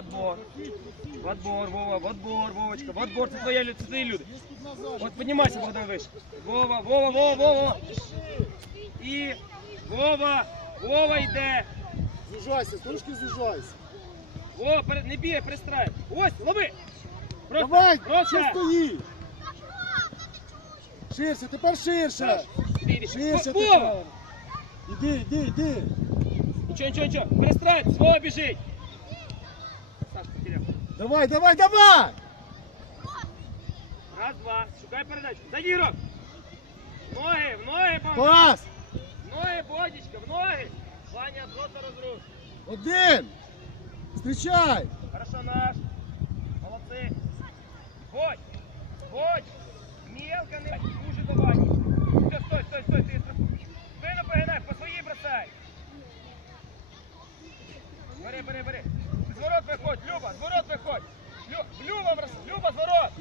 отбор. В отбор, Вова, в отбор, Вовочка, в отбор, це твоя лю- це твої люди. От піднімайся, Богдан вище. Вова, Вова, Вова, Вова. І Вова, Вова йде. Зужайся, трошки зужайся. О, перед, не бігай, пристрай. Ось, лови. Просто, Давай, просто. що стоїть? Ширше, тепер ширше. Іди, іди. Ширше Вова. тепер. Іди, іди, іди. Нічого, нічого, нічого. Перестрай, Вова біжить. Давай, давай, давай! Раз, два. Шукай передачу. Зайди, Ігрок. В ноги, в ноги, Богдан. Пас! В ноги, Бодічка, в ноги. Ваня, просто розруш. Один! Встречай! Хорошо, наш. Молодцы. Будь. Будь. Мелко не хуже давай. Все, стой, стой, стой. Ты спину погинай, по своей бросай. Бери, бери, бери. Виходь, Люба, з ворот виходь. Люба, Люба, з ворот.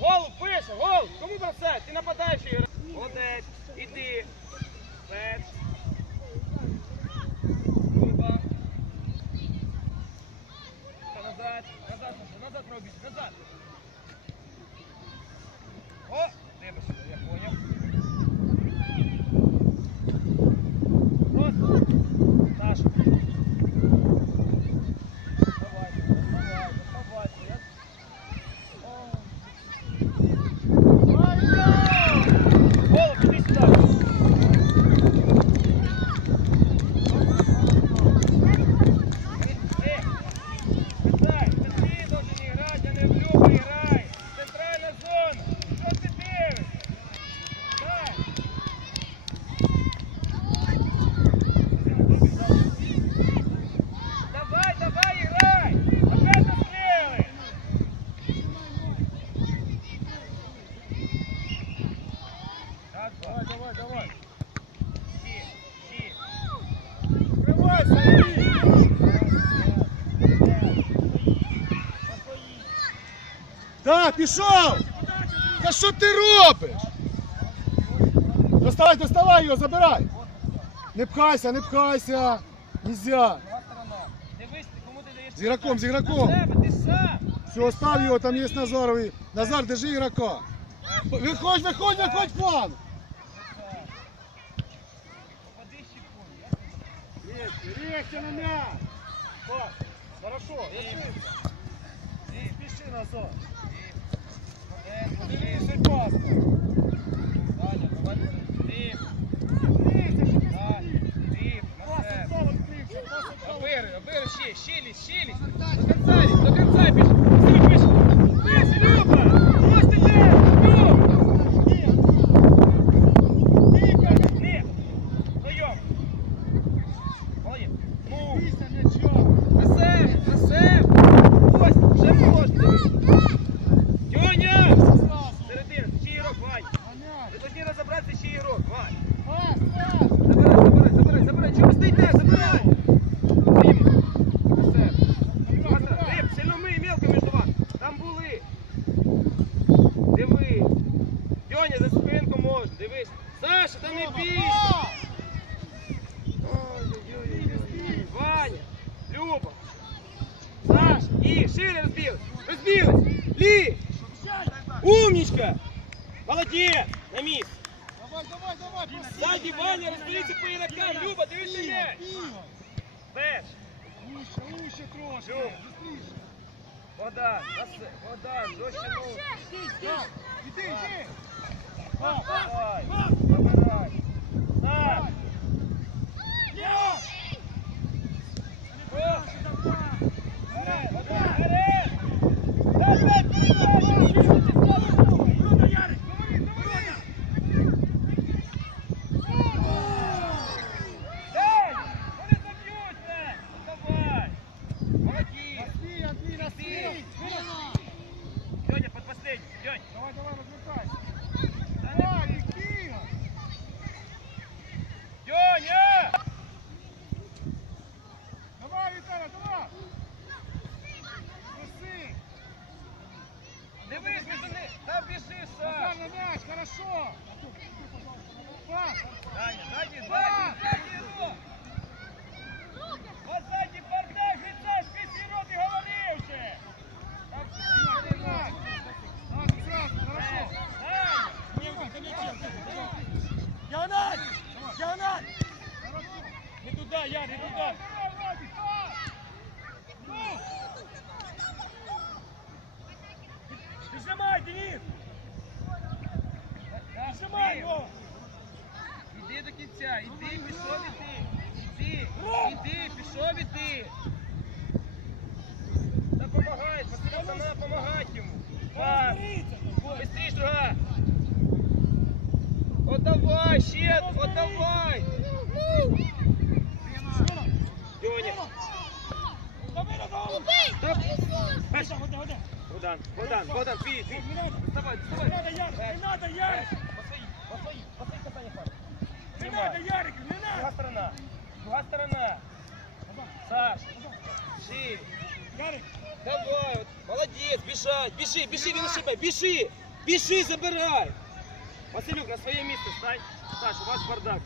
Гол пише, гол. Кому бросать? Ти нападаючий. Молодець. Іди. Пет. Люба. Назад, назад, назад робіть, назад. О, Так, пішов! Та що ти робиш? Доставай, доставай його, забирай! Не пхайся, не пхайся! Нельзя! Дивись, кому ти? З ігроком, з сам. Все, став його, там є Назаровий. Назар, держи ігрока. Виходь, виходь, виходь, план! Речи на мяч! Хорошо, спеши назад. Саш, і шире розбілись. Розбілись. Лі. Умничка. Молодець. На місці. Давай, давай, давай, проси. Ззаді Ваня, розберіться по ігрокам. Люба, дивись на м'яч. Ігор. Пеш. Вище, вище трошки. Люб. Зустріш. Вода. Насе- Вода. Жорстче ногу. Так, Іди, іди. Давай. Отдавай, ще, отдавай. Йоня. Та- Беж. Богдан, Богдан, Богдан, твій, твій. Вставай, вставай. Не надо, Ярик, не надо, Ярик! Посвої, посвої, посвої касання хватить. Не надо, Ярик, не Друга надо! сторона. Друга сторона. Саш. Шире. Ярик, Давай, от, молодець, біжать, біжи, біжи, він ошибає, біжи, біжи, забирай. Василюк, на своє місце стань. Саш, у вас бардак.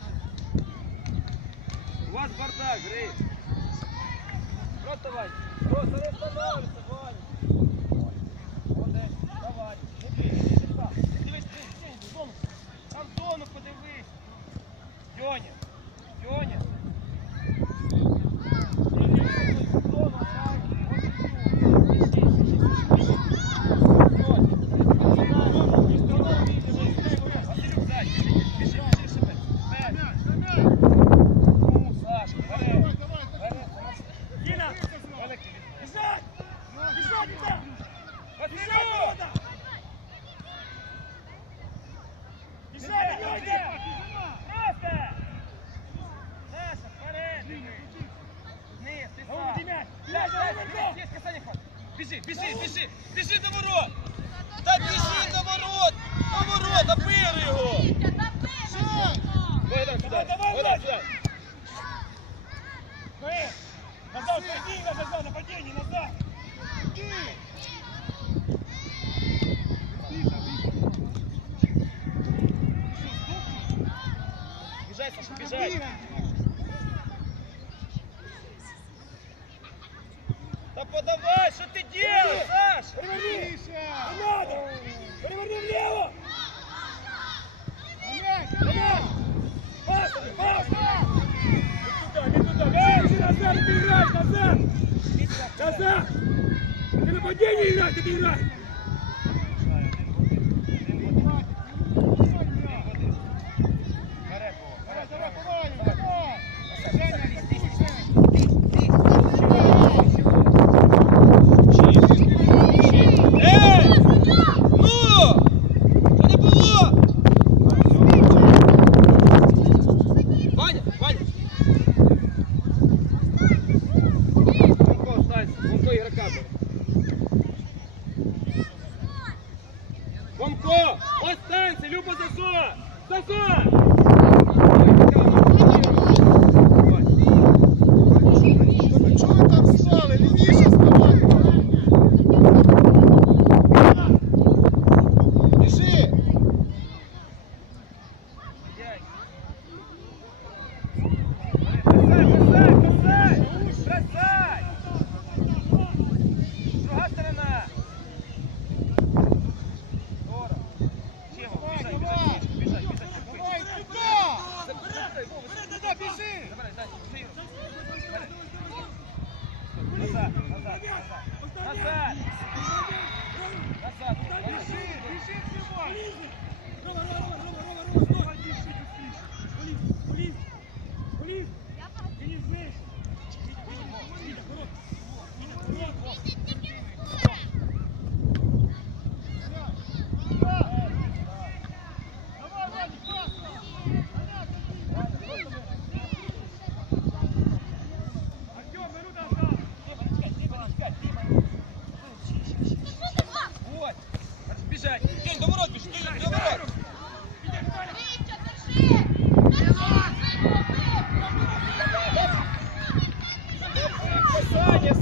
У вас бардак, Грей. Просто Вань, просто не останавливайся, Вань. Молодець, давай, не бій, не став. Дивись, дивись, дивись, в зону. Там в зону подивись. Йоня, Йоня. Біжи, біжи, біжи, біжи до ворот! Та біжи до ворот! До ворот, набери його! Богдан сюди, Давай, давай, Богдан давай. сюди! Э, Назад, впереди, назад, нападение, назад! Біжай, Саша, біжай! Та подавай, що ти делаешь, Саш? Переверни! Не надо! Переверни влево! Пас, пас! Не туда, не туда! Эй, ты назад, ты играй, назад! Назад! Ты нападение играй, ты играй! Останься, Люба Засо! Засо! Касание,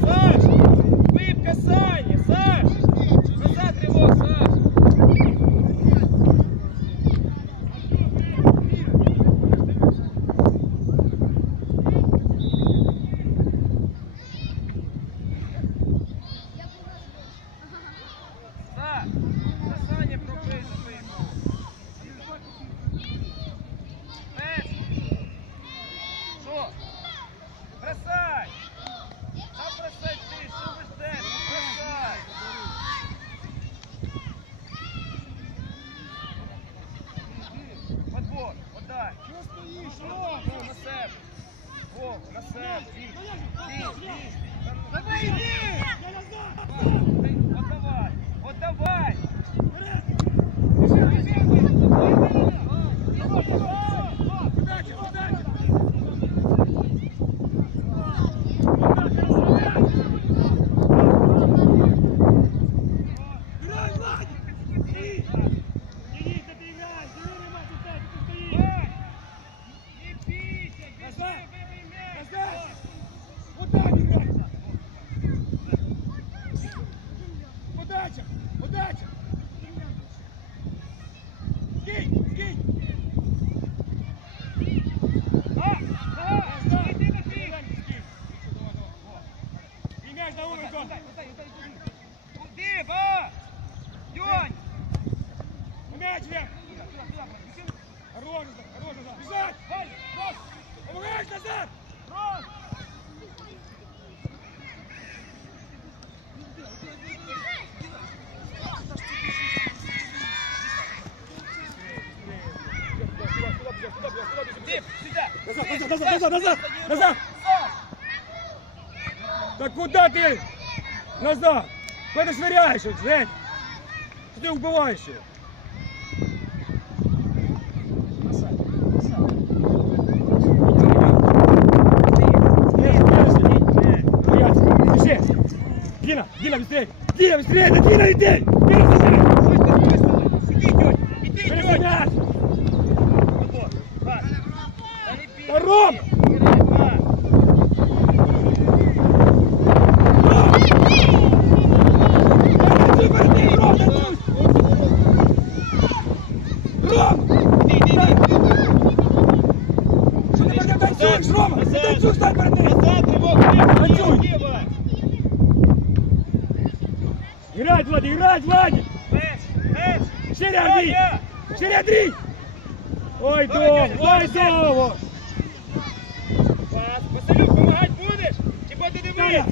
Назад, назад, назад, назад, назад! Да куда ты? Назад! Куда ты швыряешь их, Жень? Что ты убиваешь его? Дина, Дина, быстрее! Дина, быстрее! Это Дина, летей! Дина, быстрее! Иди, Дьонь! Иди, Бери Дьонь! мяч! Вот, пас. Да не бей. Да, Ром! Играй, пас. Танцуй, парни, Ром, танцуй! Ром! Иди, иди, иди. Что ты тогда танцуешь, Рома? Ты танцуешь, стань перед ним! Назад, ривок, лево, Танцуй. лево, лево. Играть, Влади, играть, Влади! Меч, меч. Шире, Андрей! Ваня! Шире, Андрей! Ой, Давай, Дом, Дядя, ой, давай, Дома! Пас. Василюк, помагати будеш? Чи буде дивитися? Таня.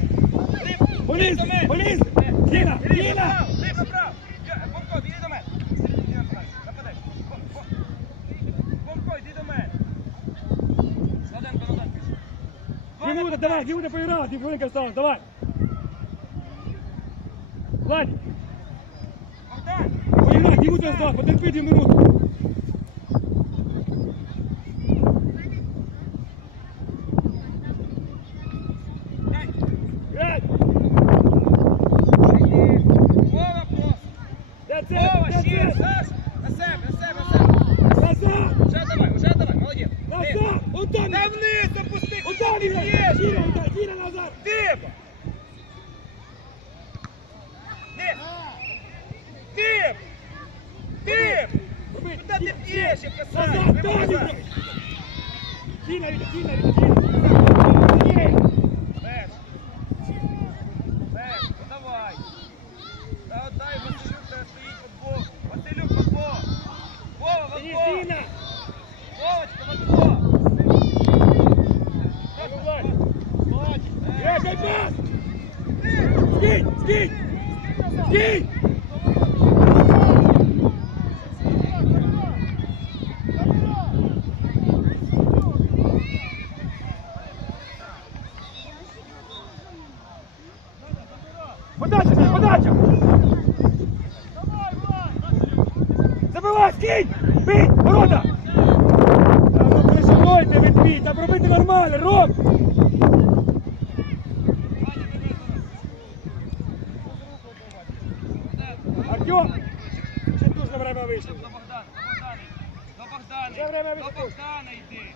Лип, Поліз, іди до мене. поліз! Е, Діна, іди Діна! направо, Ти направо. Я- Бомко, іди до мене. Іди направо, нападай. Бом- бом- Бомко, іди до мене. Сладенко назад пішов. Два Димута, нападай. давай, Димута поиграл, две хвилинки осталось, давай! Влади, Богдан, поиграй, Димута осталось, потерпи две минуты! Пытаюсь куда ты въешь! Тира, тира, назад! Тыба! Нет! Тып! Тып! Куда ты въешь, я касаюсь! Назад, давай, назад! Тира, Витя, Тира, Витя, Тира! Бэш! Бэш, ну давай! Да отдай, Василюк! Скинь! Подача, подача! Забивай, скинь! Бий, ворота! Та ну прижимайте відбій, та пробити нормально, Ром! До Богдана, до Богдана, до Богдана, Вже время до вийшло. Богдана йди.